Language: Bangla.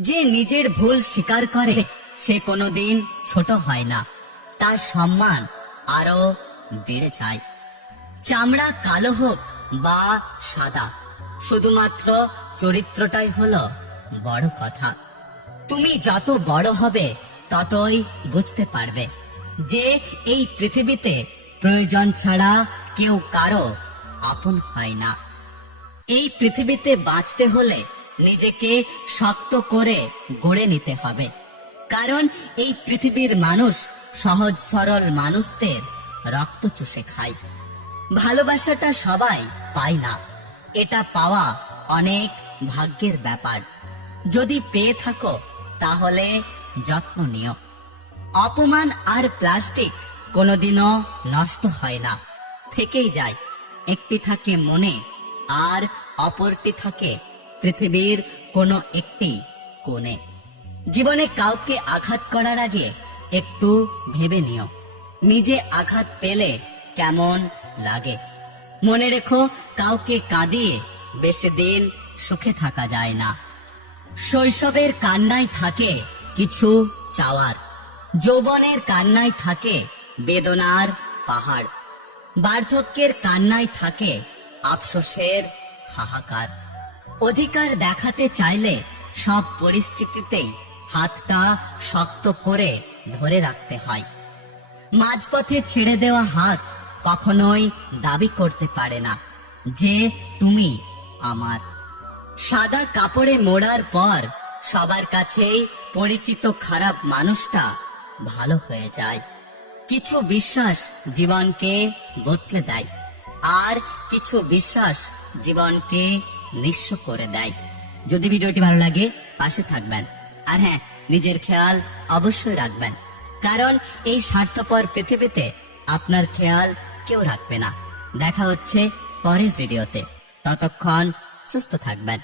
যে নিজের ভুল স্বীকার করে, সে কোনোদিন ছোট হয় না। তার সম্মান আরও বেড়ে যায়। চামড়া কালো হোক বা সাদা, শুধুমাত্র চরিত্রটাই হলো বড় কথা। তুমি যত বড় হবে, ততই বুঝতে পারবে যে এই পৃথিবীতে প্রয়োজন ছাড়া কেউ কারও আপন হয় না। এই পৃথিবীতে বাঁচতে হলে নিজেকে শক্ত করে গড়ে নিতে হবে। কারণ এই পৃথিবীর মানুষ সহজ সরল মানুষদের রক্ত চুষে খায়। ভালোবাসাটা সবাই পায় না। এটা পাওয়া অনেক ভাগ্যের ব্যাপার। যদি পেয়ে থাকো, তাহলে যত্ন নিও। অপমান আর প্লাস্টিক কোনোদিনও নষ্ট হয় না। থেকেই যায়। একটি থাকে মনে, আর অপরটি থাকে পৃথিবীর কোনো একটি কোণে। জীবনে কাউকে আঘাত করার আগে একটু ভেবে নিও। নিজে আঘাত পেলে কেমন লাগে? মনে রেখো, কাউকে কাঁদিয়ে বেশি দিন সুখে থাকা যায় না। শৈশবের কান্নায় থাকে কিছু চাওয়ার। যৌবনের কান্নায় থাকে বেদনার পাহাড়। বার্ধক্যের কান্নায় থাকে আফসোসের হাহাকার। অধিকার দেখাতে চাইলে সব পরিস্থিতিতেই হাতটা শক্ত করে ধরে রাখতে হয়। মাঝপথে ছেড়ে দেওয়া হাত কখনোই দাবি করতে পারে না যে, তুমি আমার। সাদা কাপড়ে মোড়ার পর সবার কাছেই পরিচিত খারাপ মানুষটা ভালো হয়ে যায়। কিছু বিশ্বাস জীবনকে বদলে দেয়, আর কিছু বিশ্বাস জীবনকে নিঃস্ব করে দেয়। যদি ভিডিওটি ভালো লাগে, পাশে থাকবেন। আর হ্যাঁ নিজের খেয়াল অবশ্যই রাখবেন। কারণ এই স্বার্থপর পৃথিবীতে আপনার খেয়াল কেউ রাখবে না। দেখা হচ্ছে পরের ভিডিওতে। ততক্ষণ সুস্থ থাকবেন।